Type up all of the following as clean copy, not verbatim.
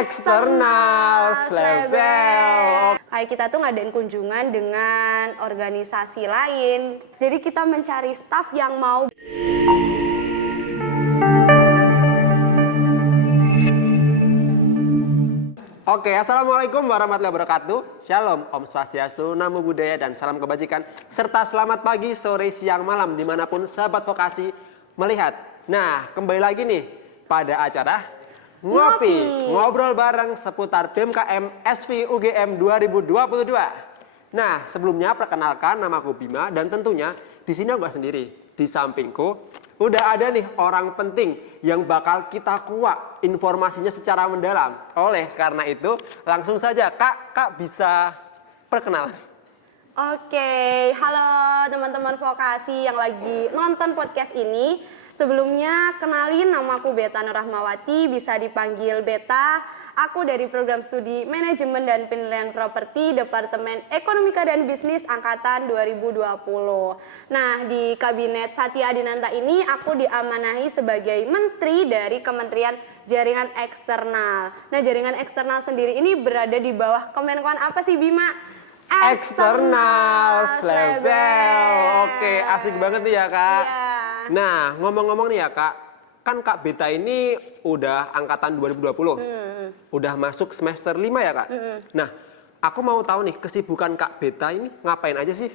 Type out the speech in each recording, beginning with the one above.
Eksternal Slebel. Kayak kita tuh ngadain kunjungan dengan organisasi lain. Jadi kita mencari staff yang mau. Oke, assalamualaikum warahmatullahi wabarakatuh. Shalom, Om Swastiastu, Namo Buddhaya, dan salam kebajikan. Serta selamat pagi, sore, siang, malam, dimanapun sahabat vokasi melihat. Nah, kembali lagi nih pada acara Ngopi, ngobrol bareng seputar BMKM SV UGM 2022. Nah, sebelumnya perkenalkan, namaku Bima, dan tentunya di sini aku nggak sendiri. Di sampingku udah ada nih orang penting yang bakal kita kuak informasinya secara mendalam. Oleh karena itu, langsung saja Kak bisa perkenalan. Oke, halo teman-teman vokasi yang lagi nonton podcast ini. Sebelumnya kenalin, namaku Beta Nur Rahmawati, bisa dipanggil Beta. Aku dari program studi Manajemen dan Penilaian Properti Departemen Ekonomika dan Bisnis Angkatan 2020. Nah, di Kabinet Satya Adinata ini aku diamanahi sebagai Menteri dari Kementerian Jaringan Eksternal. Nah, jaringan eksternal sendiri ini berada di bawah Kemenkoan apa sih, Bima? Eksternal Slebel. Oke, asik banget nih ya, Kak. Iya. Nah, ngomong-ngomong nih ya, Kak. Kan Kak Beta ini udah angkatan 2020. Udah masuk semester 5 ya, Kak? Nah, aku mau tahu nih, kesibukan Kak Beta ini ngapain aja sih?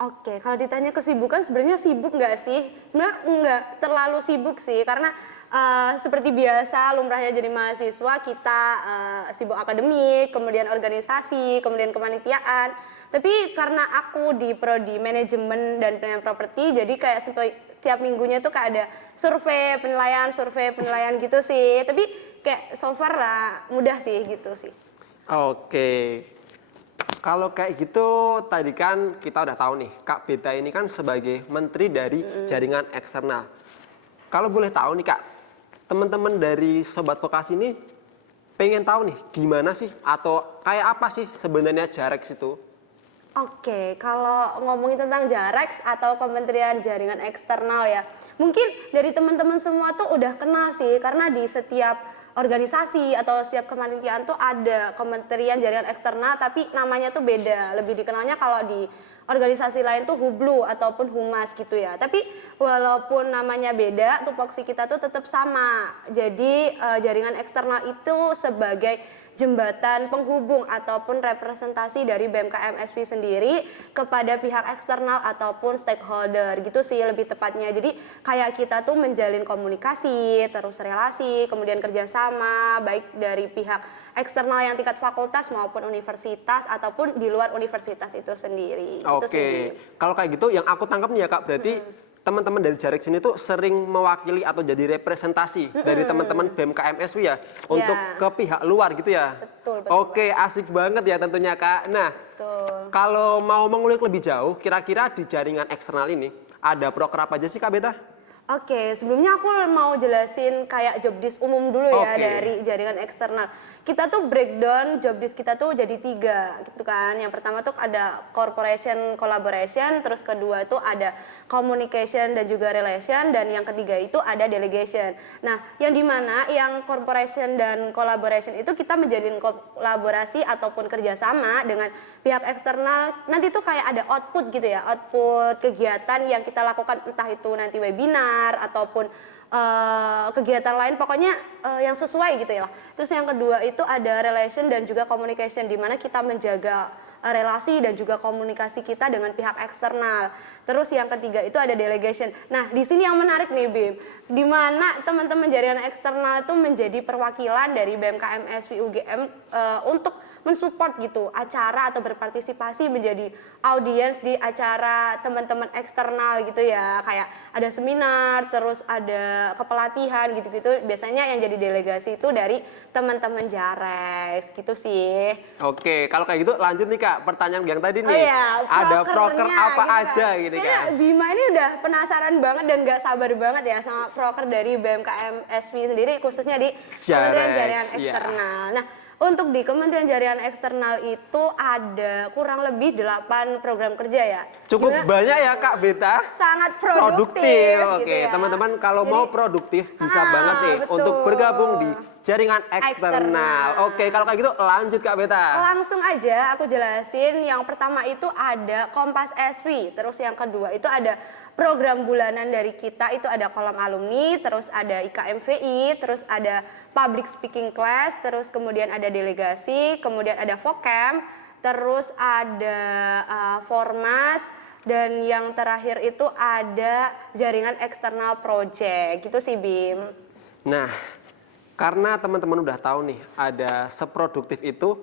Oke, kalau ditanya kesibukan, sebenarnya sibuk nggak sih? Sebenarnya nggak terlalu sibuk sih, karena seperti biasa lumrahnya jadi mahasiswa, kita sibuk akademik, kemudian organisasi, kemudian kepanitiaan. Tapi karena aku di prodi manajemen dan penilaian properti, jadi kayak setiap minggunya tuh kayak ada survei penilaian gitu sih. Tapi kayak so far lah mudah sih gitu sih. Oke. Kalau kayak gitu, tadi kan kita udah tahu nih, Kak Beta ini kan sebagai menteri dari jaringan eksternal. Kalau boleh tahu nih Kak, teman-teman dari Sobat Vokasi ini pengen tahu nih gimana sih atau kayak apa sih sebenarnya Jarex itu? Oke, kalau ngomongin tentang Jarex atau Kementerian Jaringan Eksternal ya, mungkin dari teman-teman semua tuh udah kenal sih, karena di setiap organisasi atau setiap kepanitiaan tuh ada Kementerian Jaringan Eksternal, tapi namanya tuh beda. Lebih dikenalnya kalau di organisasi lain tuh Hublu ataupun Humas gitu ya. Tapi walaupun namanya beda, tupoksi kita tuh tetap sama. Jadi jaringan eksternal itu sebagai jembatan penghubung ataupun representasi dari BMKM SV sendiri kepada pihak eksternal ataupun stakeholder gitu sih lebih tepatnya. Jadi kayak kita tuh menjalin komunikasi, terus relasi, kemudian kerjasama baik dari pihak eksternal yang tingkat fakultas maupun universitas ataupun di luar universitas itu sendiri. Oke, kalau kayak gitu yang aku tangkap nih ya Kak, berarti teman-teman dari Jarex ini tuh sering mewakili atau jadi representasi dari teman-teman BMKM SV ya untuk ke pihak luar gitu ya. Betul. Oke, asik banget ya tentunya Kak. Nah, kalau mau mengulik lebih jauh, kira-kira di jaringan eksternal ini ada proker apa aja sih Kak Beta? Oke, sebelumnya aku mau jelasin kayak job desk umum dulu ya dari jaringan eksternal. Kita tuh breakdown job desk kita tuh jadi 3 gitu kan. Yang pertama tuh ada corporation collaboration, terus kedua tuh ada communication dan juga relation, dan yang ketiga itu ada delegation. Nah, yang dimana yang corporation dan collaboration itu kita menjalin kolaborasi ataupun kerjasama dengan pihak eksternal. Nanti tuh kayak ada output gitu ya, output kegiatan yang kita lakukan, entah itu nanti webinar ataupun kegiatan lain, pokoknya yang sesuai gitu ya lah. Terus yang kedua itu ada relation dan juga communication, di mana kita menjaga relasi dan juga komunikasi kita dengan pihak eksternal. Terus yang ketiga itu ada delegation. Nah, di sini yang menarik nih Bim, di mana teman-teman jaringan eksternal itu menjadi perwakilan dari BMKM SV UGM untuk mensupport gitu acara atau berpartisipasi menjadi audiens di acara teman-teman eksternal gitu ya, kayak ada seminar, terus ada kepelatihan gitu-gitu. Biasanya yang jadi delegasi itu dari teman-teman Jarex gitu sih. Oke, kalau kayak gitu lanjut nih Kak, pertanyaan yang tadi nih. Oh iya, ada proker apa gitu aja kan. gitu Kayaknya kan. Bima ini udah penasaran banget dan gak sabar banget ya sama proker dari BMKM SV sendiri, khususnya di Kementerian Jaringan Eksternal. Nah, untuk di Kementerian Jaringan Eksternal itu ada kurang lebih 8 program kerja ya. Cukup banyak ya Kak Beta. Sangat produktif. Oke, gitu ya. teman-teman kalau mau produktif bisa banget nih betul. untuk bergabung di jaringan eksternal. Oke, kalau kayak gitu lanjut Kak Beta. Langsung aja aku jelasin. Yang pertama itu ada Kompas SV, terus yang kedua itu ada program bulanan dari kita, itu ada kolom alumni, terus ada IKMVI, terus ada public speaking class, terus kemudian ada delegasi, kemudian ada vocam, terus ada formas, dan yang terakhir itu ada jaringan eksternal project gitu sih Bim. Nah, karena teman-teman udah tahu nih ada seproduktif itu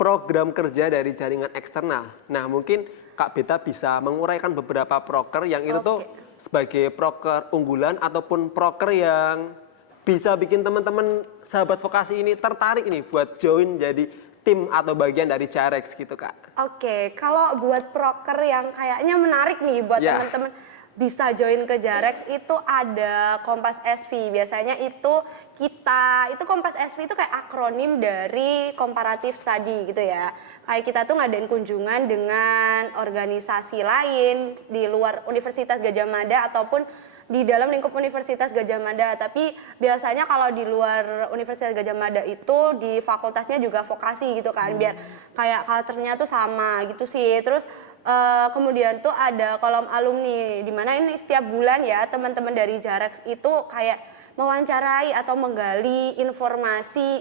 program kerja dari jaringan eksternal. Nah, mungkin Kak Beta bisa menguraikan beberapa proker yang itu tuh sebagai proker unggulan ataupun proker yang bisa bikin teman-teman sahabat vokasi ini tertarik nih buat join jadi tim atau bagian dari Jarex gitu Kak. Oke, kalau buat proker yang kayaknya menarik nih buat teman-teman bisa join ke Jarex itu ada Kompas SV. Biasanya itu Kompas SV itu kayak akronim dari komparatif study gitu ya. Kayak kita tuh ngadain kunjungan dengan organisasi lain di luar Universitas Gadjah Mada ataupun di dalam lingkup Universitas Gadjah Mada. Tapi biasanya kalau di luar Universitas Gadjah Mada itu di fakultasnya juga vokasi gitu kan, biar kayak culture-nya tuh sama gitu sih. Terus kemudian tuh ada kolom alumni, di mana ini setiap bulan ya teman-teman dari Jarex itu kayak mewawancarai atau menggali informasi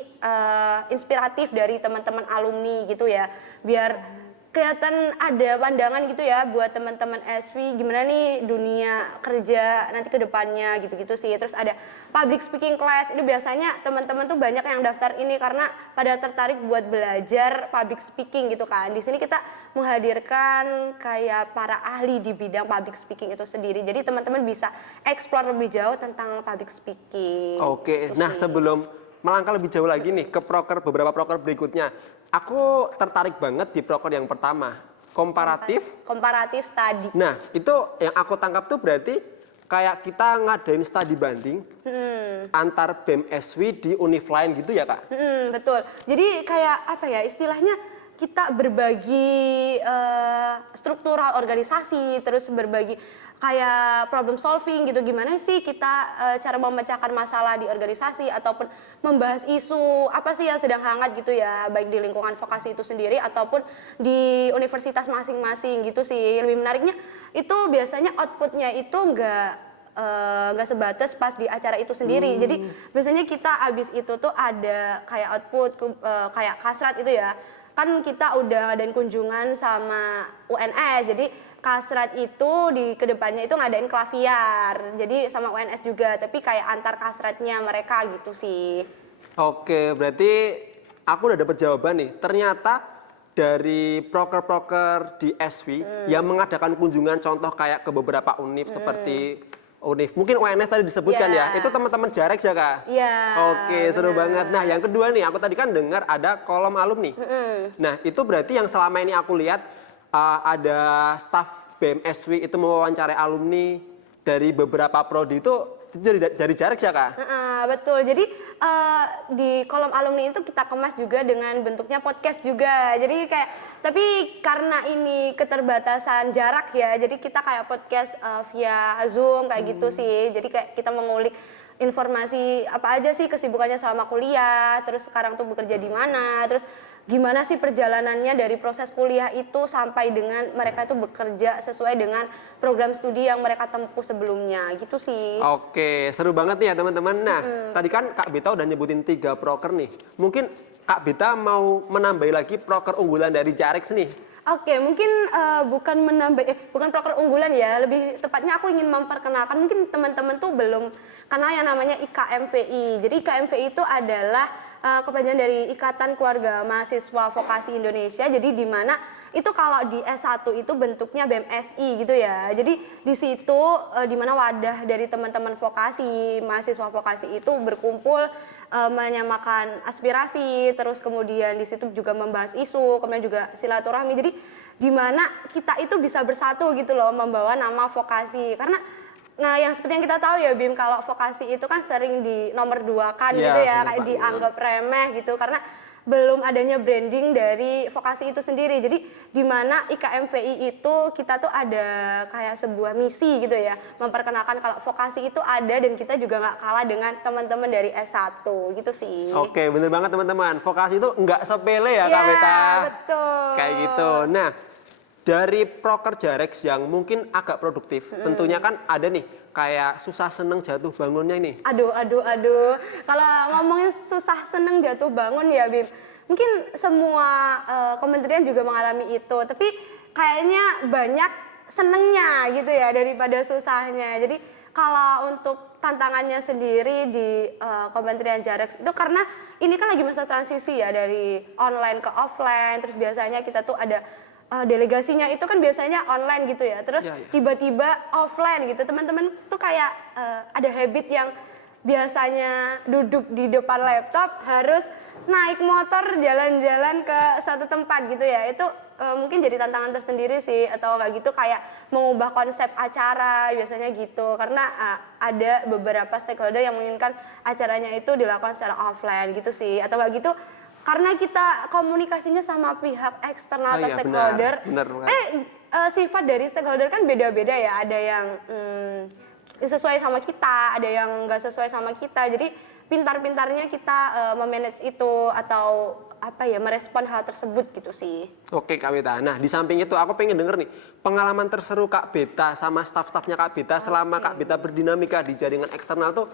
inspiratif dari teman-teman alumni gitu ya, biar kelihatan ada pandangan gitu ya buat teman-teman SV gimana nih dunia kerja nanti ke depannya gitu-gitu sih. Terus ada public speaking class, ini biasanya teman-teman tuh banyak yang daftar ini karena pada tertarik buat belajar public speaking gitu kan. Di sini kita menghadirkan kayak para ahli di bidang public speaking itu sendiri, jadi teman-teman bisa explore lebih jauh tentang public speaking. Oke, gitu nah sih. sebelum melangkah lebih jauh lagi nih ke beberapa proker berikutnya, aku tertarik banget di proker yang pertama, komparatif study. Nah, itu yang aku tangkap tuh berarti kayak kita ngadain studi banding antar BEM SV di univ lain gitu ya Kak? Betul. Jadi kayak apa ya istilahnya, kita berbagi struktural organisasi, terus berbagi kayak problem solving gitu, gimana sih kita cara memecahkan masalah di organisasi ataupun membahas isu apa sih yang sedang hangat gitu ya, baik di lingkungan vokasi itu sendiri ataupun di universitas masing-masing gitu sih. Lebih menariknya itu biasanya outputnya itu nggak sebatas pas di acara itu sendiri. Jadi biasanya kita abis itu tuh ada kayak output kayak kasrat itu ya, kan kita udah ngadain kunjungan sama UNS, jadi kasrat itu di kedepannya itu ngadain klaviar, jadi sama UNS juga, tapi kayak antar kasratnya mereka gitu sih. Oke, berarti aku udah dapet jawaban nih. Ternyata dari proker-proker di SV yang mengadakan kunjungan contoh kayak ke beberapa univ seperti univ, mungkin UNS tadi disebutkan ya, itu teman-teman Jarex ya Kak? Iya. Oke, seru banget. Nah, yang kedua nih, aku tadi kan dengar ada kolom alumni. Nah, itu berarti yang selama ini aku lihat ada staf BEM SV itu mewawancarai alumni dari beberapa prodi itu dari Jarex ya Kak? Betul. Jadi di kolom alumni itu kita kemas juga dengan bentuknya podcast juga. Jadi kayak, tapi karena ini keterbatasan jarak ya, jadi kita kayak podcast via Zoom kayak gitu sih. Jadi kayak kita mengulik informasi apa aja sih kesibukannya selama kuliah, terus sekarang tuh bekerja di mana, terus gimana sih perjalanannya dari proses kuliah itu sampai dengan mereka itu bekerja sesuai dengan program studi yang mereka tempuh sebelumnya gitu sih. Oke, seru banget nih ya teman-teman. Nah, tadi kan Kak Beta udah nyebutin 3 proker nih. Mungkin Kak Beta mau menambahi lagi proker unggulan dari Jarex nih. Oke, mungkin bukan proker unggulan ya, lebih tepatnya aku ingin memperkenalkan, mungkin teman-teman tuh belum kenal yang namanya IKMVI. Jadi IKMVI itu adalah kepanjangan dari Ikatan Keluarga Mahasiswa Vokasi Indonesia. Jadi di mana itu kalau di S1 itu bentuknya BEM-SI gitu ya. Jadi di situ di mana wadah dari teman-teman vokasi, mahasiswa vokasi itu berkumpul menyamakan aspirasi, terus kemudian di situ juga membahas isu, kemudian juga silaturahmi. Jadi di mana kita itu bisa bersatu gitu loh, membawa nama vokasi. Karena nah yang seperti yang kita tahu ya Bim, kalau vokasi itu kan sering di nomor 2 kan gitu ya, kayak dianggap remeh gitu. Karena belum adanya branding dari vokasi itu sendiri. Jadi di mana IKMVI itu kita tuh ada kayak sebuah misi gitu ya, memperkenalkan kalau vokasi itu ada dan kita juga nggak kalah dengan teman-teman dari S1 gitu sih. Oke, bener banget teman-teman. Vokasi itu nggak sepele ya, Kak Ya, Beta. betul. Kayak gitu. Nah, dari proker Jarex yang mungkin agak produktif, tentunya kan ada nih kayak susah seneng jatuh bangunnya ini. Aduh. Kalau ngomongin susah seneng jatuh bangun ya, Bim. Mungkin semua kementerian juga mengalami itu, tapi kayaknya banyak senengnya gitu ya daripada susahnya. Jadi kalau untuk tantangannya sendiri di Kementerian Jarex itu karena ini kan lagi masa transisi ya dari online ke offline, terus biasanya kita tuh ada delegasinya itu kan biasanya online gitu ya, terus tiba-tiba offline gitu. Teman-teman tuh kayak ada habit yang biasanya duduk di depan laptop harus naik motor jalan-jalan ke satu tempat gitu ya. Itu mungkin jadi tantangan tersendiri sih, atau nggak gitu kayak mengubah konsep acara biasanya gitu, karena ada beberapa stakeholder yang menginginkan acaranya itu dilakukan secara offline gitu sih, atau nggak gitu karena kita komunikasinya sama pihak eksternal atau stakeholder. Benar. Sifat dari stakeholder kan beda-beda ya, ada yang sesuai sama kita, ada yang nggak sesuai sama kita. Jadi pintar-pintarnya kita memanage itu atau merespon hal tersebut gitu sih. Oke Kak Beta. Nah, di samping itu aku pengen denger nih pengalaman terseru Kak Beta sama staf-stafnya Kak Beta selama Kak Beta berdinamika di jaringan eksternal tuh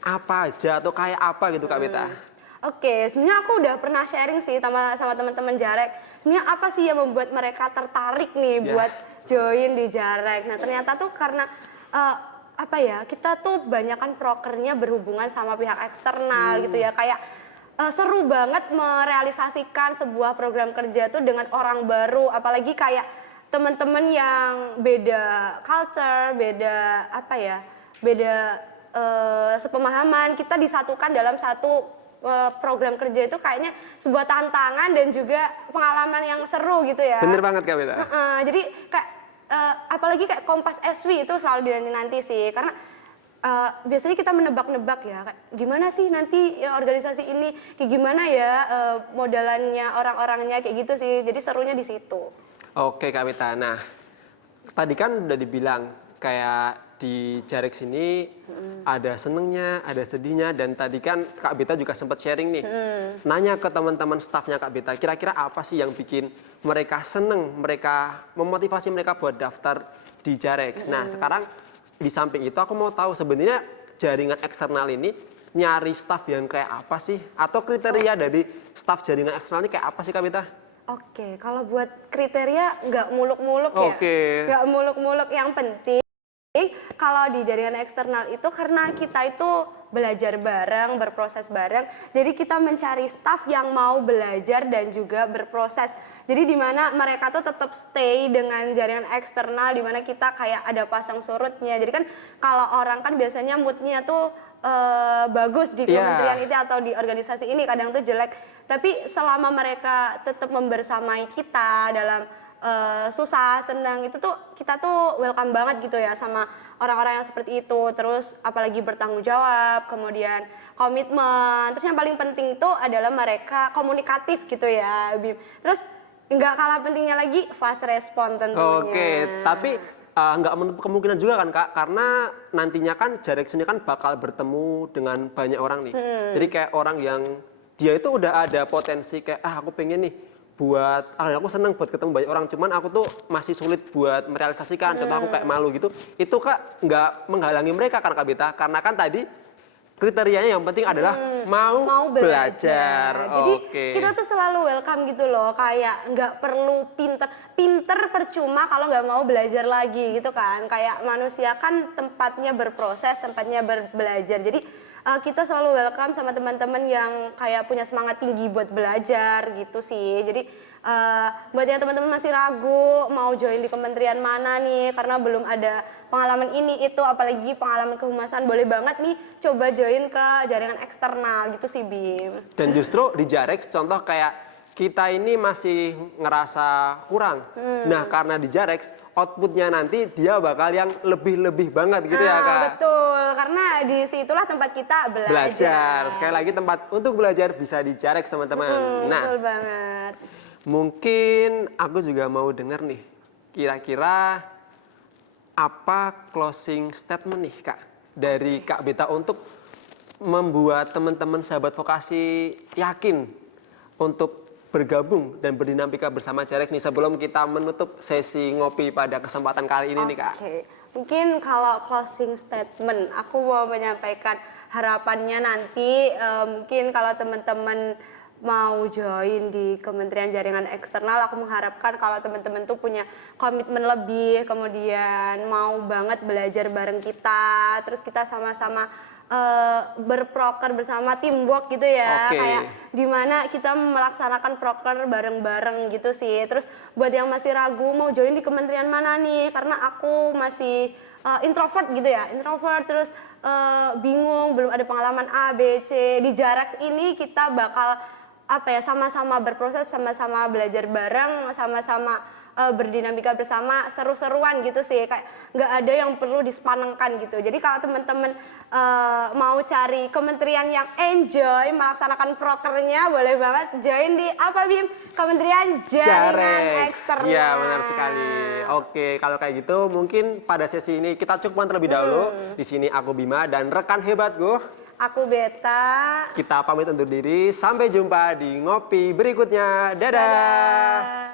apa aja atau kayak apa gitu Kak Beta? Oke, sebenarnya aku udah pernah sharing sih sama teman-teman Jarek. Sebenarnya apa sih yang membuat mereka tertarik nih buat join di Jarek? Nah, ternyata tuh karena kita tuh banyakan prokernya berhubungan sama pihak eksternal gitu ya. Kayak seru banget merealisasikan sebuah program kerja tuh dengan orang baru, apalagi kayak teman-teman yang beda culture, beda sepemahaman, kita disatukan dalam satu program kerja itu kayaknya sebuah tantangan dan juga pengalaman yang seru gitu ya. Bener banget Kak Beta. Jadi kayak apalagi kayak Kompas SW itu selalu dinanti-nanti sih, karena biasanya kita menebak-nebak ya, kayak gimana sih nanti ya, organisasi ini kayak gimana ya modalannya orang-orangnya kayak gitu sih, jadi serunya di situ. Oke Kak Beta. Nah, tadi kan udah dibilang kayak di Jarex ini ada senengnya, ada sedihnya, dan tadi kan Kak Beta juga sempat sharing nih, nanya ke teman-teman stafnya Kak Beta, kira-kira apa sih yang bikin mereka seneng, mereka memotivasi mereka buat daftar di Jarex. Nah, sekarang di samping itu aku mau tahu sebenarnya jaringan eksternal ini nyari staf yang kayak apa sih, atau kriteria dari staf jaringan eksternal ini kayak apa sih Kak Beta? Oke, kalau buat kriteria nggak muluk-muluk ya, nggak muluk-muluk, yang penting kalau di jaringan eksternal itu karena kita itu belajar bareng, berproses bareng, jadi kita mencari staf yang mau belajar dan juga berproses. Jadi di mana mereka tuh tetap stay dengan jaringan eksternal, di mana kita kayak ada pasang surutnya. Jadi kan kalau orang kan biasanya moodnya tuh bagus di kementerian itu atau di organisasi ini, kadang tuh jelek. Tapi selama mereka tetap membersamai kita dalam susah, senang, itu tuh kita tuh welcome banget gitu ya sama orang-orang yang seperti itu. Terus apalagi bertanggung jawab, kemudian komitmen. Terus yang paling penting tuh adalah mereka komunikatif gitu ya, Bim. Terus nggak kalah pentingnya lagi fast respon tentunya. Oke, tapi nggak menutup kemungkinan juga kan Kak, karena nantinya kan Jarex ini kan bakal bertemu dengan banyak orang nih. Jadi kayak orang yang dia itu udah ada potensi kayak aku pengen nih buat, aku seneng buat ketemu banyak orang, cuman aku tuh masih sulit buat merealisasikan, contoh aku kayak malu gitu, itu Kak nggak menghalangi mereka kan Kak Beta, karena kan tadi kriterianya yang penting adalah mau belajar. Jadi kita tuh selalu welcome gitu loh, kayak nggak perlu pinter percuma kalau nggak mau belajar lagi gitu kan, kayak manusia kan tempatnya berproses, tempatnya belajar. Jadi kita selalu welcome sama teman-teman yang kayak punya semangat tinggi buat belajar gitu sih. Jadi buat yang teman-teman masih ragu mau join di kementerian mana nih karena belum ada pengalaman ini itu, apalagi pengalaman kehumasan, boleh banget nih coba join ke jaringan eksternal gitu sih, Bim. Dan justru di Jarex contoh kayak kita ini masih ngerasa kurang. Nah, karena di Jarex, outputnya nanti dia bakal yang lebih-lebih banget gitu ya, Kak? Betul, karena di situlah tempat kita belajar. Sekali lagi tempat untuk belajar bisa di Jarex, teman-teman. Nah, Betul banget. mungkin aku juga mau denger nih, kira-kira apa closing statement nih, Kak, dari Kak Beta untuk membuat teman-teman sahabat vokasi yakin untuk bergabung dan berdinamika bersama Jarex nih sebelum kita menutup sesi ngopi pada kesempatan kali ini nih, Kak. Oke, mungkin kalau closing statement, aku mau menyampaikan harapannya nanti mungkin kalau teman-teman mau join di Kementerian Jaringan Eksternal, aku mengharapkan kalau teman-teman tuh punya komitmen lebih, kemudian mau banget belajar bareng kita, terus kita sama-sama berproker bersama, teamwork gitu ya. Oke. Kayak dimana kita melaksanakan proker bareng-bareng gitu sih. Terus buat yang masih ragu mau join di kementerian mana nih, karena aku masih introvert gitu ya, introvert terus bingung, belum ada pengalaman A, B, C. Di Jarex ini kita bakal apa ya, sama-sama berproses, sama-sama belajar bareng, sama-sama berdinamika bersama, seru-seruan gitu sih, kayak nggak ada yang perlu dispanengkan gitu. Jadi kalau teman-teman mau cari kementerian yang enjoy melaksanakan prokernya, boleh banget join di apa Bim? Kementerian Jaringan Eksternal. Iya, benar sekali. Oke, kalau kayak gitu mungkin pada sesi ini kita cukupkan terlebih dahulu. Di sini aku Bima dan rekan hebatku. Aku Beta. Kita pamit undur diri. Sampai jumpa di ngopi berikutnya. Dadah. Dadah.